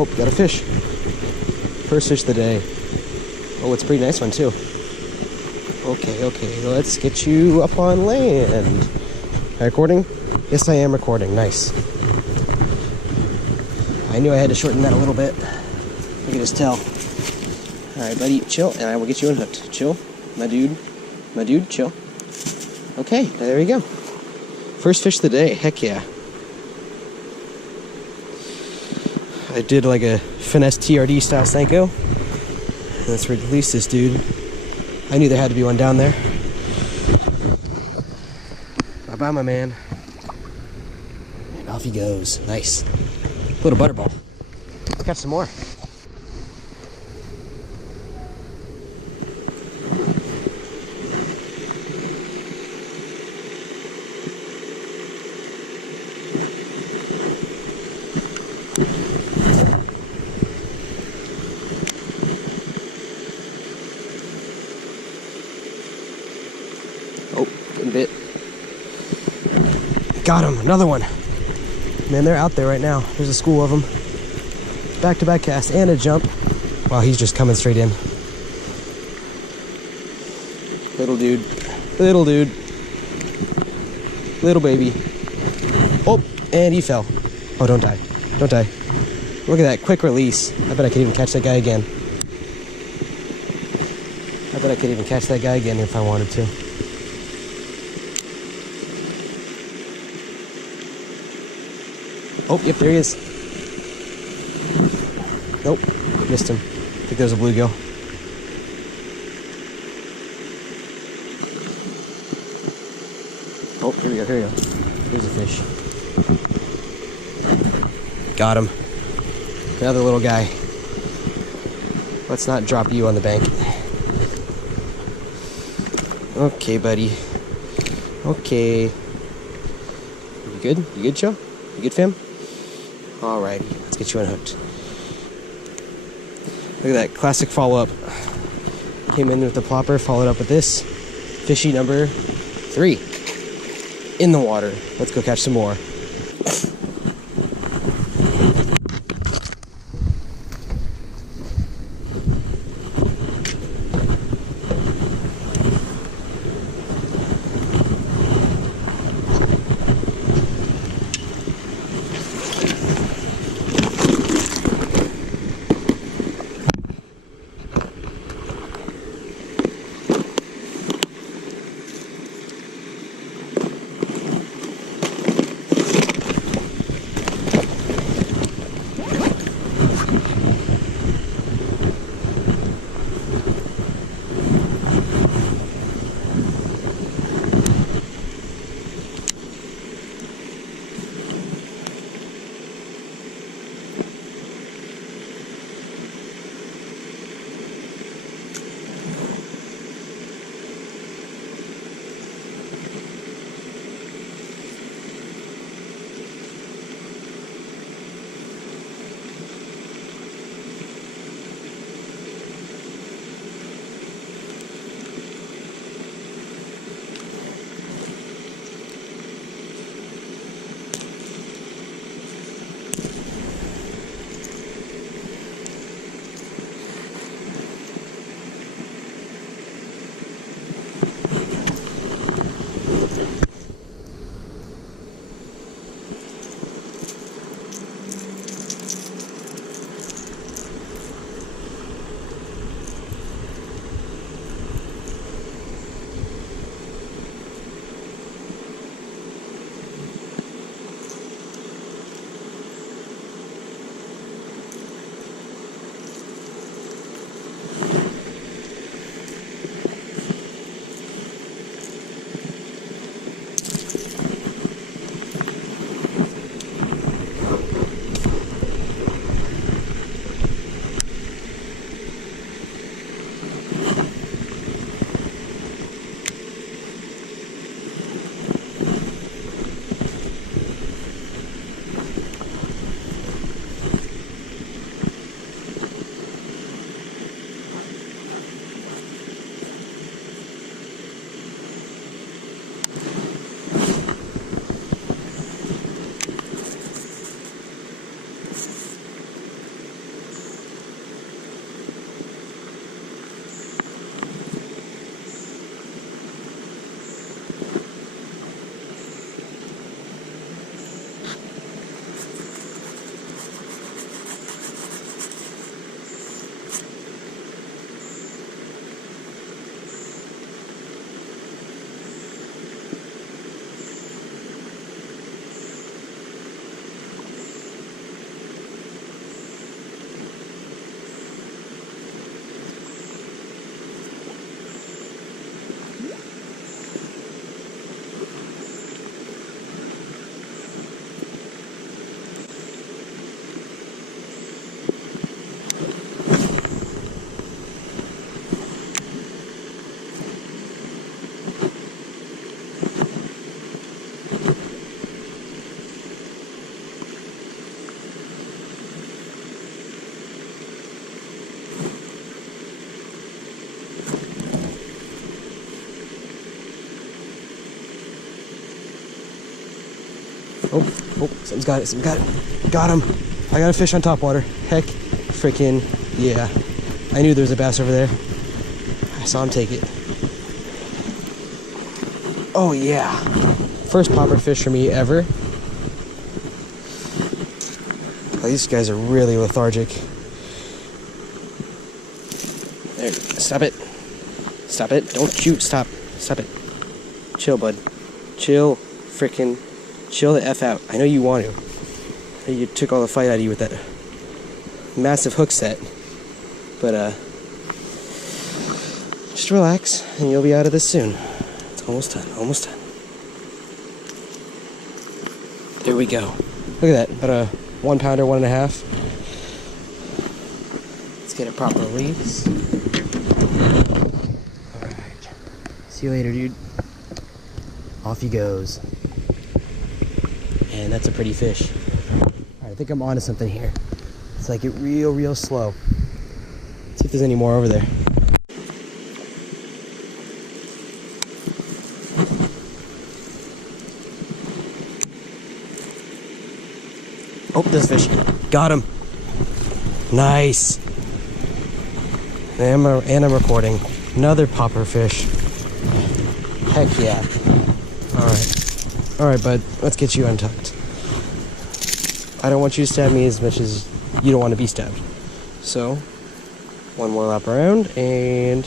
Oh, got a fish. First fish of the day. Oh, it's a pretty nice one too. Okay, let's get you up on land. Am I recording? Yes, I am recording. Nice. I knew I had to shorten that a little bit. You can just tell. Alright, buddy, chill, and I will get you unhooked. Chill, my dude. My dude, chill. Okay, there you go. First fish of the day. Heck yeah. I did like a finesse TRD style senko. And let's release this dude. I knew there had to be one down there. Bye-bye, my man. And off he goes. Nice. Little butterball. Let's catch some more. Oh, getting bit. Got him, another one. Man, they're out there right now. There's a school of them. Back-to-back cast and a jump. Wow, he's just coming straight in. Little dude. Little dude. Little baby. Oh, and he fell. Oh, don't die. Don't die. Look at that, quick release. I bet I could even catch that guy again. I bet I could even catch that guy again if I wanted to. Oh, yep, there he is. Nope, missed him. I think there's a bluegill. Oh, here we go, here we go. Here's a fish. Got him. Another little guy. Let's not drop you on the bank. Okay, buddy. Okay. You good? You good, Joe? You good, fam? Alrighty, let's get you unhooked. Look at that, classic follow-up. Came in with the plopper, followed up with this. Fishy number 3. In the water. Let's go catch some more. Oh, something's got it, Got him. I got a fish on topwater. Heck, freaking yeah. I knew there was a bass over there. I saw him take it. Oh yeah. First popper fish for me ever. Oh, these guys are really lethargic. There, stop it. Stop it. Don't shoot. Stop it. Chill, bud. Chill. Frickin' chill the F out. I know you want to. You took all the fight out of you with that massive hook set. But, just relax and you'll be out of this soon. It's almost done. There we go. Look at that. About a 1 pounder, 1.5. Let's get a proper release. Alright. See you later, dude. Off he goes. And that's a pretty fish. Alright, I think I'm onto something here. It's like it real slow. Let's see if there's any more over there. Oh, there's a fish. Got him. Nice. And I'm recording. Another popper fish. Heck yeah. Alright, bud. Let's get you untucked. I don't want you to stab me as much as you don't want to be stabbed. So, one more lap around and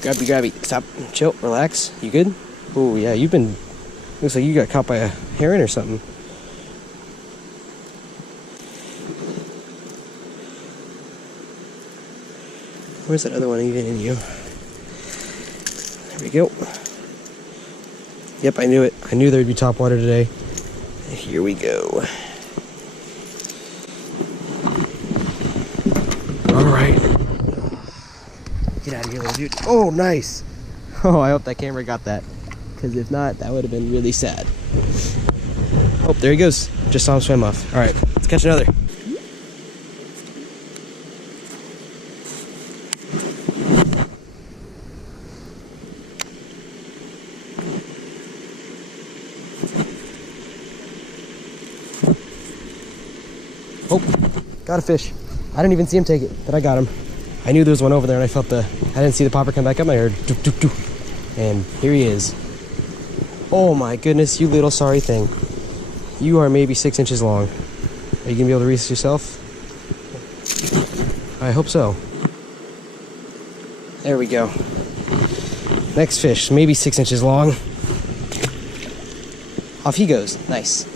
grabby. Stop. Chill. Relax. You good? Oh yeah, looks like you got caught by a heron or something. Where's that other one even in you? There we go. Yep, I knew it. I knew there'd be topwater today. Here we go. Alright. Get out of here, little dude. Oh, nice. Oh, I hope that camera got that. Because if not, that would have been really sad. Oh, there he goes. Just saw him swim off. Alright, let's catch another. Oh, got a fish. I didn't even see him take it, but I got him. I knew there was one over there and I didn't see the popper come back up. I heard doop, doop, doop. And here he is. Oh my goodness, you little sorry thing. You are maybe 6 inches long. Are you gonna be able to release yourself? I hope so. There we go. Next fish, maybe 6 inches long. Off he goes, nice.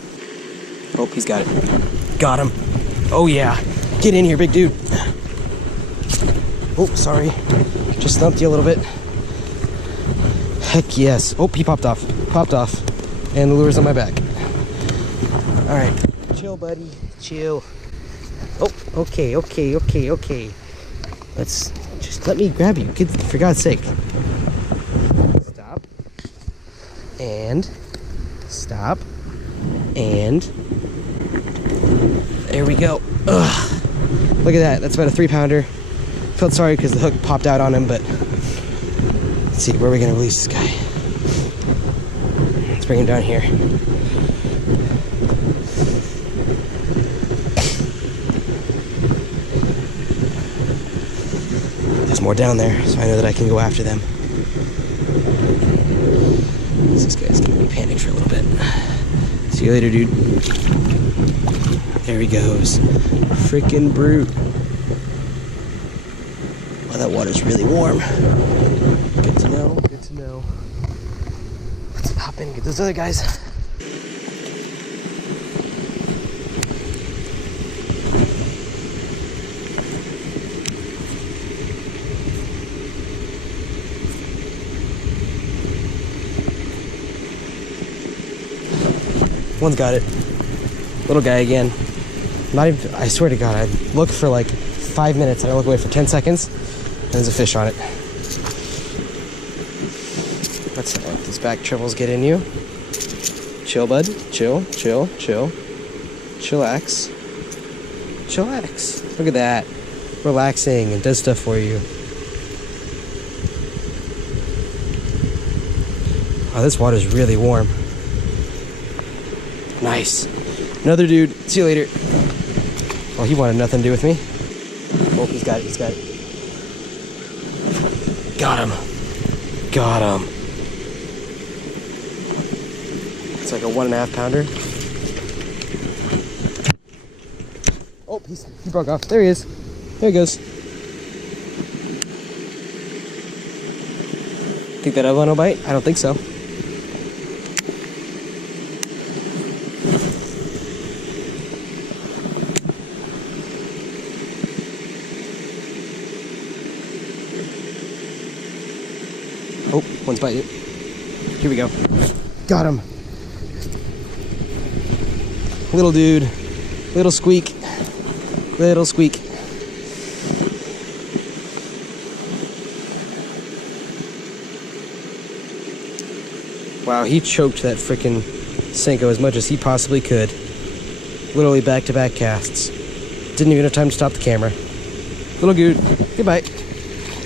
Oh, he's got it. Got him. Oh yeah, get in here, big dude. Oh, sorry, just thumped you a little bit. Heck yes. Oh, he popped off, and the lure's on my back. All right, chill, buddy, chill. Oh, okay. Let's just let me grab you, kid, for God's sake. Stop, and stop, and there we go. Ugh. Look at that. That's about a 3 pounder. Felt sorry because the hook popped out on him, but let's see, where are we going to release this guy? Let's bring him down here. There's more down there, so I know that I can go after them. This guy's going to be panicked for a little bit. See you later, dude. There he goes. Freaking brute. Wow, that water's really warm. Good to know. Let's hop in and get those other guys. One's got it. Little guy again. Not even, I swear to God, I look for like 5 minutes and I look away for 10 seconds and there's a fish on it. Let's let these back tribbles get in you. Chill, bud. Chill. Chillax. Look at that. Relaxing and does stuff for you. Oh, this water's really warm. Nice. Another dude. See you later. Oh, he wanted nothing to do with me. Oh, he's got it. He's got it. Got him. Got him. It's like a 1.5 pounder. Oh, he broke off. There he is. There he goes. Think that other one will bite? I don't think so. Oh, one's biting. Here we go. Got him. Little dude. Little squeak. Little squeak. Wow, he choked that frickin' senko as much as he possibly could. Literally back-to-back casts. Didn't even have time to stop the camera. Little dude. Goodbye.